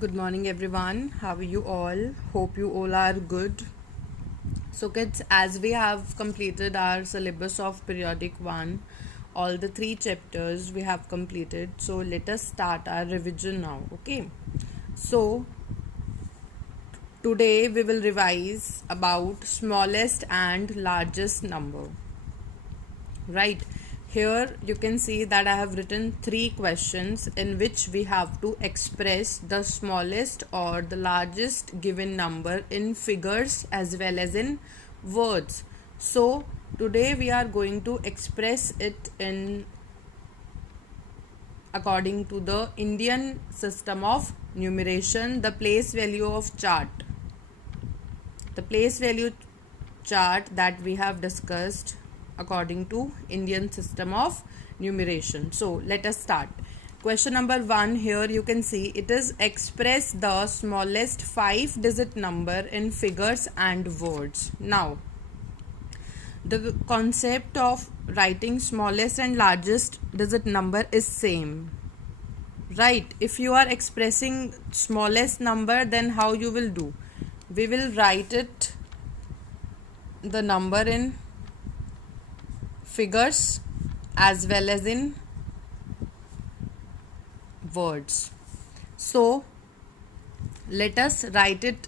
Good morning, everyone. How are you all? Hope you all are good. So, kids, as we have completed our syllabus of periodic one, all the three chapters we have completed. So, let us start our revision now. Okay. So, today we will revise about smallest and largest number. Right. Here you can see that I have written three questions in which we have to express the smallest or the largest given number in figures as well as in words. So today we are going to express it in according to the Indian system of numeration, the place value of chart. The place value chart that we have discussed according to Indian system of numeration. So let us start. Question number 1, here you can see it is express the smallest 5-digit number in figures and words. Now the concept of writing smallest and largest digit number is same, right? If you are expressing smallest number, then how you will do? We will write it the number in figures as well as in words. So let us write it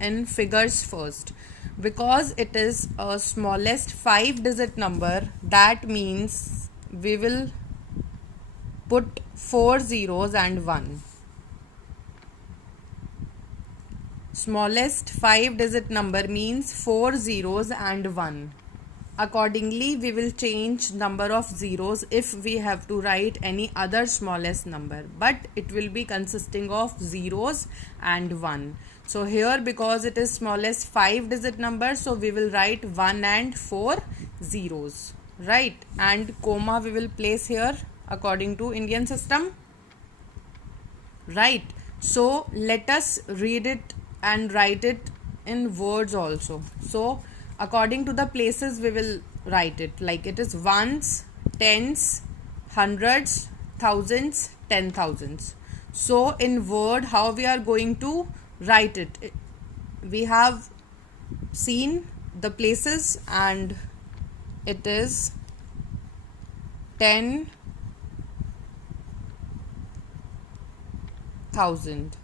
in figures first. Because it is a smallest 5-digit number, that means we will put 4 zeros and 1. Smallest 5-digit number means 4 zeros and 1. Accordingly, we will change number of zeros if we have to write any other smallest number, but it will be consisting of zeros and 1. So here, because it is smallest 5-digit number, so we will write 1 and 4 zeros, right? And comma we will place here according to Indian system, right? So let us read it and write it in words also. So according to the places we will write it, like it is ones, tens, hundreds, thousands, 10,000s. So in word, how we are going to write it? We have seen the places, and it is 10,000,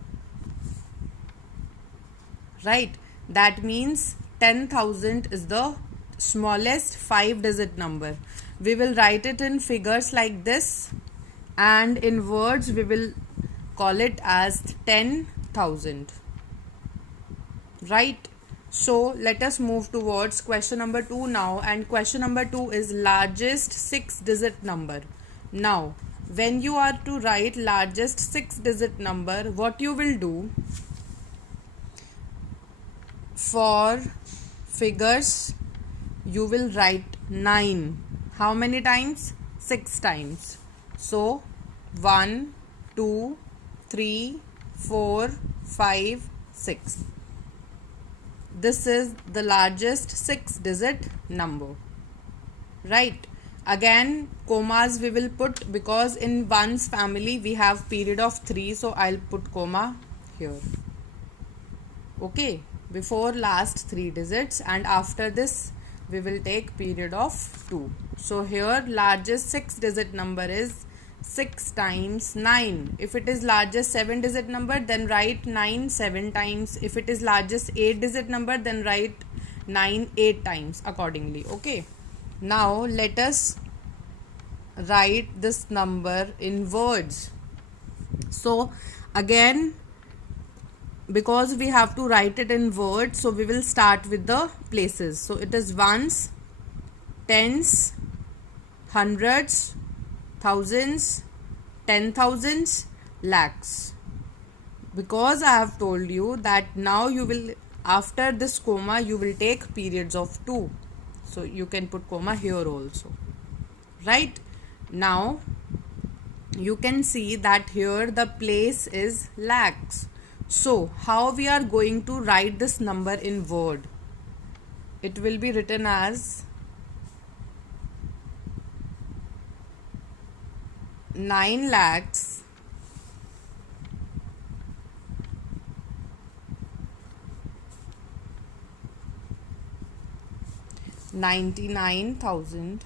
right? That means 10,000 is the smallest 5-digit number. We will write it in figures like this, and in words we will call it as 10,000, right? So let us move towards question number 2 now, and question number 2 is largest 6-digit number. Now when you are to write largest 6-digit number, what you will do? For figures you will write 9. How many times? 6 times. So 1, 2, 3, 4, 5, 6. This is the largest 6-digit number, right? Again, commas we will put, because in one's family we have period of 3, so I'll put comma here. Okay, before last 3 digits, and after this we will take period of 2. So here largest 6-digit number is 6 times 9. If it is largest 7-digit number, then write 9 7 times. If it is largest 8-digit number, then write 9 8 times accordingly. Okay, now let us write this number in words. So again, because we have to write it in words, so we will start with the places. So it is ones, tens, hundreds, thousands, 10,000s, lakhs. Because I have told you that now you will, after this comma you will take periods of 2, so you can put comma here also, right? Now you can see that here the place is lakhs. So how we are going to write this number in word? It will be written as 9 lakhs 99,000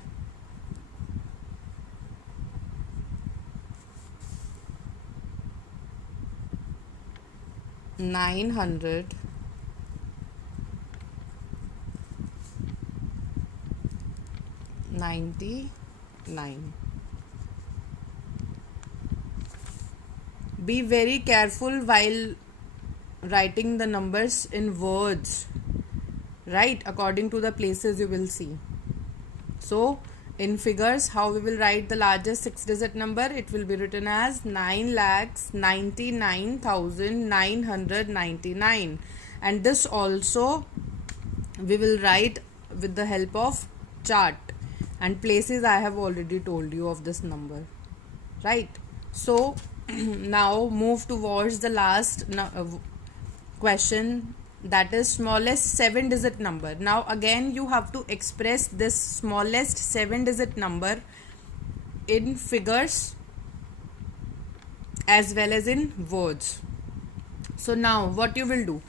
999. Be very careful while writing the numbers in words, right, according to the places you will see. So in figures, how we will write the largest 6-digit number? It will be written as 9,99,999, and this also we will write with the help of chart, and places I have already told you of this number, right? So now move towards the last question, that is smallest 7-digit number. Now again you have to express this smallest 7-digit number in figures as well as in words. So now what you will do,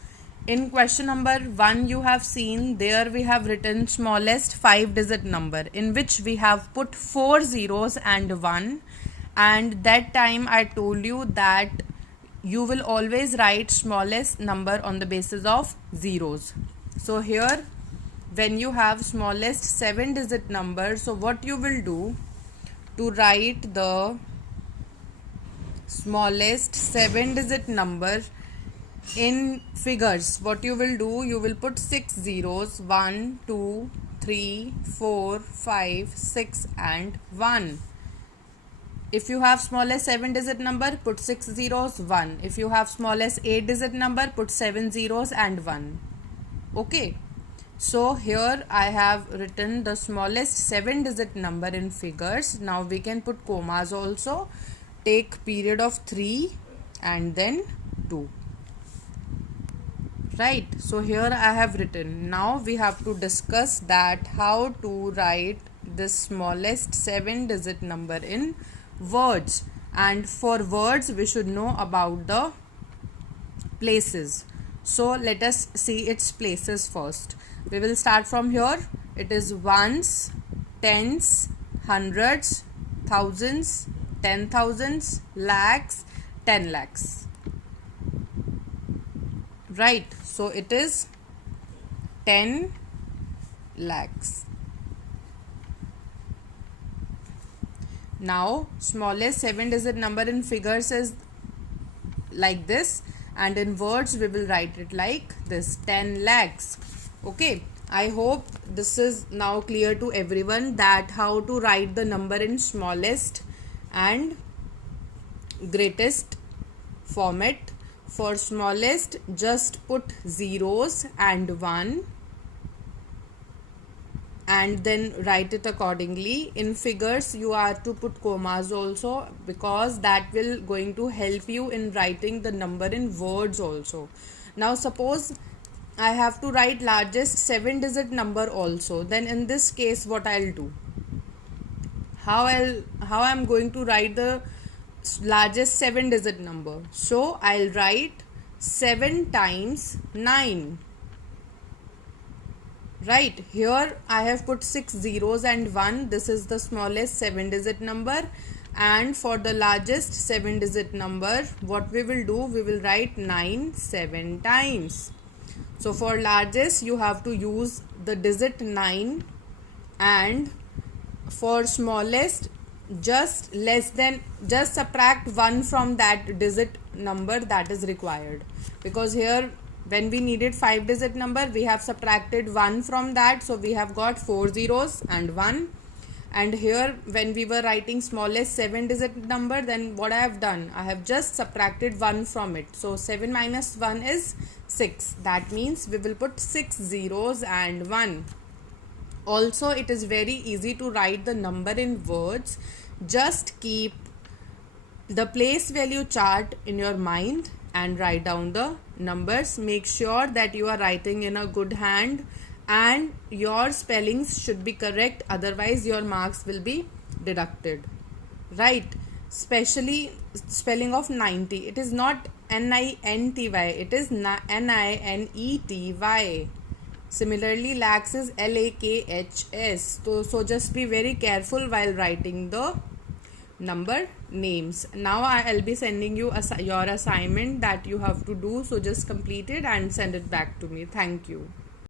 in question number 1 you have seen there we have written smallest 5-digit number, in which we have put 4 zeros and 1, and that time I told you that you will always write smallest number on the basis of zeros. So here when you have smallest 7-digit number, so what you will do to write the smallest 7-digit number in figures, what you will do, you will put 6 zeros, 1 2 3 4 5 6 and 1. If you have smallest 7-digit number, put 6 zeros, 1. If you have smallest 8-digit number, put 7 zeros and 1. Okay. So here I have written the smallest 7-digit number in figures. Now we can put commas also. Take period of 3 and then 2. Right. So here I have written. Now we have to discuss that how to write this smallest 7-digit number in words, and for words we should know about the places. So let us see its places first. We will start from here. It is ones, tens, hundreds, thousands, 10,000s, lakhs, 10 lakhs. Right, so it is 10 lakhs. Now smallest 7-digit number in figures is like this, and in words we will write it like this, 10 lakhs. Okay, I hope this is now clear to everyone that how to write the number in smallest and greatest format. For smallest, just put zeros and 1 and then write it accordingly. In figures you are to put commas also, because that will going to help you in writing the number in words also. Now suppose I have to write largest 7-digit number also, then in this case what I'll do, how I'm going to write the largest 7-digit number. So I'll write 7 times 9. Right, here I have put 6 zeros and 1. This is the smallest 7-digit number, and for the largest 7-digit number what we will do, we will write 9 7 times. So for largest you have to use the digit 9, and for smallest just subtract 1 from that digit number that is required, because here when we needed 5-digit number we have subtracted 1 from that, so we have got 4 zeros and 1. And here when we were writing smallest 7-digit number, then what I have done, I have just subtracted 1 from it. So 7 minus 1 is 6. That means we will put 6 zeros and 1. Also it is very easy to write the number in words. Just keep the place value chart in your mind and write down the numbers. Make sure that you are writing in a good hand and your spellings should be correct, otherwise your marks will be deducted. Right, especially spelling of 90, it is not Ninty, it is Ninety. Similarly, lakhs is LAKHS. So just be very careful while writing the number names. Now I'll be sending you your assignment that you have to do. So just complete it and send it back to me. Thank you.